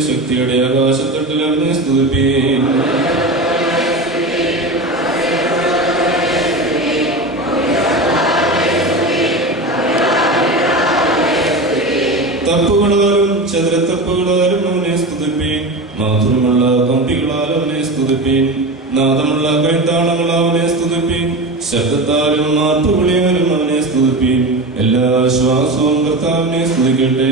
ശക്തിയുടെ ആകാശത്തൊട്ടിൽ അവനെ സ്തുതിപ്പീൻ. തപ്പുകളാലും ചതുരത്തപ്പുകളാലും അവനെ സ്തുതിപ്പീൻ. മാധുരമുള്ള പമ്പികളാൽ അവനെ സ്തുതിപ്പീൻ. നാദമുള്ള കൈത്താളങ്ങൾ അവനെ സ്തുതിപ്പീൻ. ശബ്ദത്താലും മാർപ്പുവിളിയാലും അവനെ സ്തുതിപ്പീൻ. എല്ലാ ശ്വാസവും കർത്താവിനെ സ്തുതിക്കട്ടെ.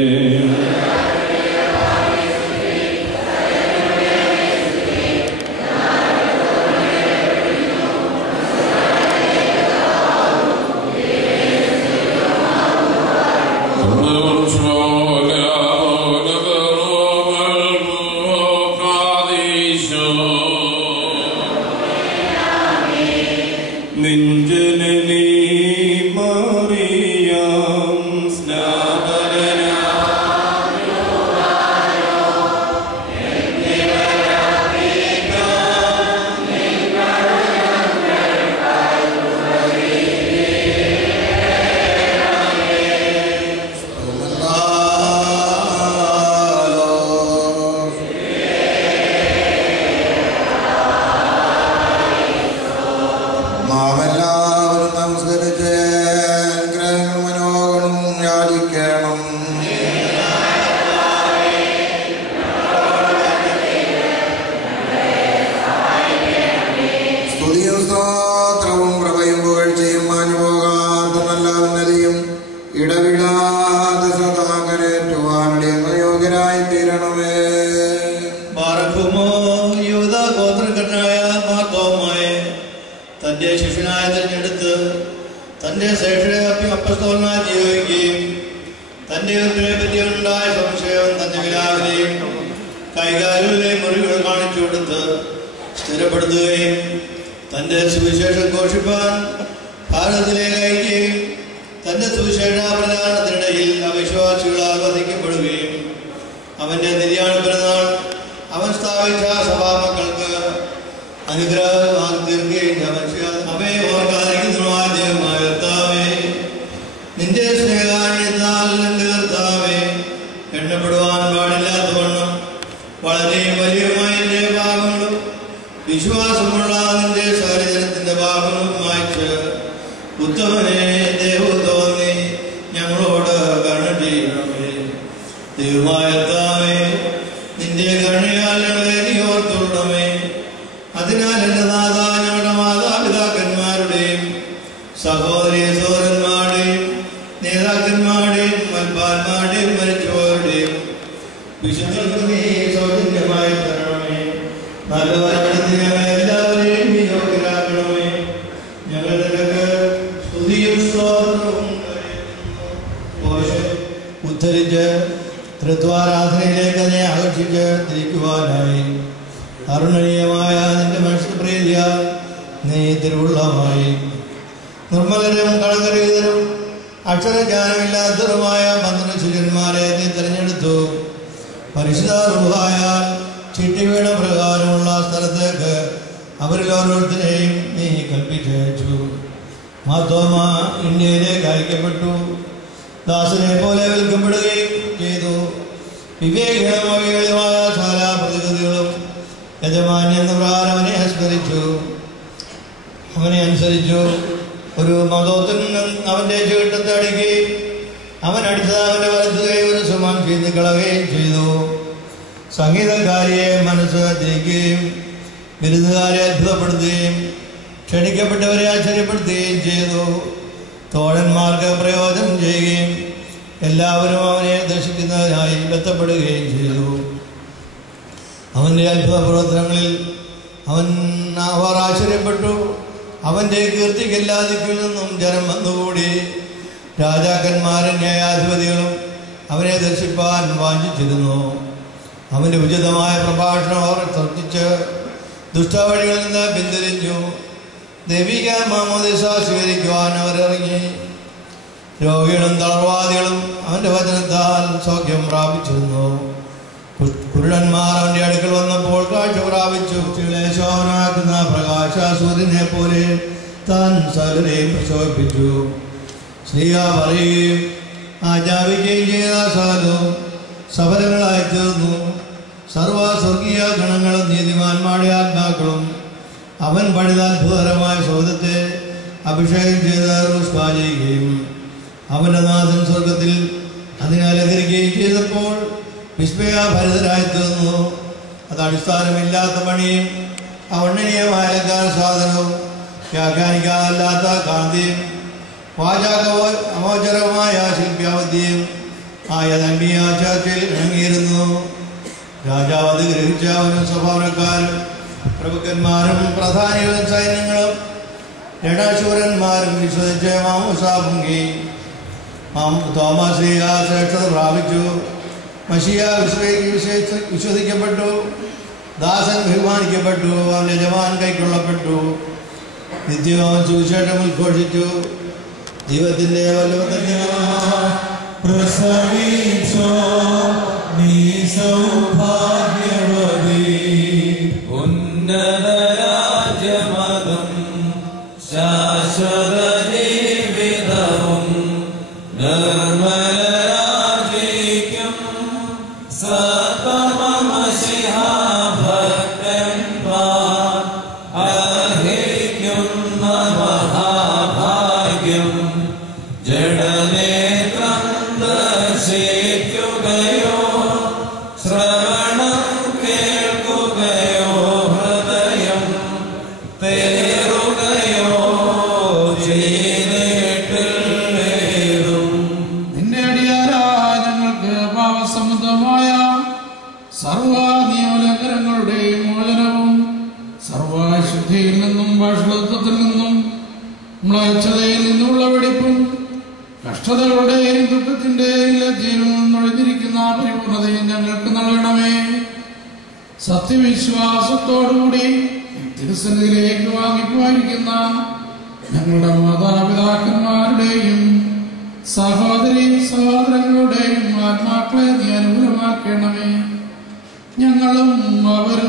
സർവ സ്വർഗീയ ഗണങ്ങളും നീതിമാന്മാരുടെ ആത്മാക്കളും അവൻ പണിത അത്ഭുതകരമായ സൗധത്തെ അഭിഷേകം ചെയ്ത് ചെയ്യുകയും അവൻ്റെ നാഥൻ സ്വർഗത്തിൽ അതിനാൽ എതിരിക്കുകയും ചെയ്തപ്പോൾ വിസ്മയാഭരിതരായി തീർന്നു. അത് അടിസ്ഥാനമില്ലാത്ത പണിയും അവണ്ണനീയമായ അലങ്കാര സാധനവും വ്യാഖ്യാനിക്കാനല്ലാത്ത കാന്തിയും അമോചരവുമായ ശില്പ്യാവധിയും ആയ നന്ദിയ ചർച്ചയിൽ ഇണങ്ങിയിരുന്നു. രാജാവ് അത് ഗ്രഹിച്ച അവനും സ്വഭാവക്കാരും പ്രഭുക്കന്മാരും പ്രധാനികളും സൈന്യങ്ങളും രണശൂരന്മാരും വിശ്വസിച്ച് മാമൂസാ പൊങ്ങി. തോമാശ്രീക ശ്രേഷ്ഠത പ്രാപിച്ചു. മശിയ വിശ്വസിക്കപ്പെട്ടു. ദാസൻ ബഹുമാനിക്കപ്പെട്ടു. അവൻ യജമാൻ കൈക്കൊള്ളപ്പെട്ടു. നിത്യവും സുവിശേഷം ഉദ്ഘോഷിച്ചു. ദൈവത്തിന്റെ വല്ലഭത്തിന്റെ പ്രസവിച്ചോ നീ സൗഭാഗ്യവതി ഉന്നത രാജ്യമതും ശാശ്വത ജീവിതവും നിർമ്മല രാജിക്കും സതമമശിഹാഭക്തന്മാർ അർഹിക്കുന്ന മഹാഭാഗ്യം ജഡനേത്രം ദർശിക്കുകയോ ശ്രവണം കേൾക്കുകയോ ഹൃദയം തേറുകയോ ചെയ്തിട്ടില്ലേതും. നിന്റെ അടിയാരായ ഞങ്ങൾക്ക് പാപസംബന്ധമായ സർവ നിയമലംഘനങ്ങളുടെയും മോചനവും സർവശുദ്ധിയിൽ നിന്നും ഭാഷണത്വത്തിൽ നിന്നും മ്ലേച്ഛതയിൽ നിന്നുള്ള വെടിപ്പും കഷ്ടതകളുടെയും ദുഃഖത്തിന്റെയും ലജ്ജയിൽ നിന്നൊഴിഞ്ഞിരിക്കുന്ന പരിപൂർണതയും ഞങ്ങൾക്ക് നൽകണമേ. സത്യവിശ്വാസത്തോടുകൂടി തിരുസന്നിധിയിലേക്ക് വാങ്ങിപ്പോയിരിക്കുന്ന ഞങ്ങളുടെ മാതാപിതാക്കന്മാരുടെയും സഹോദരി സഹോദരങ്ങളുടെയും ആത്മാക്കളെ നീ അനുകൂലമാക്കണമേ. ഞങ്ങളും അവരും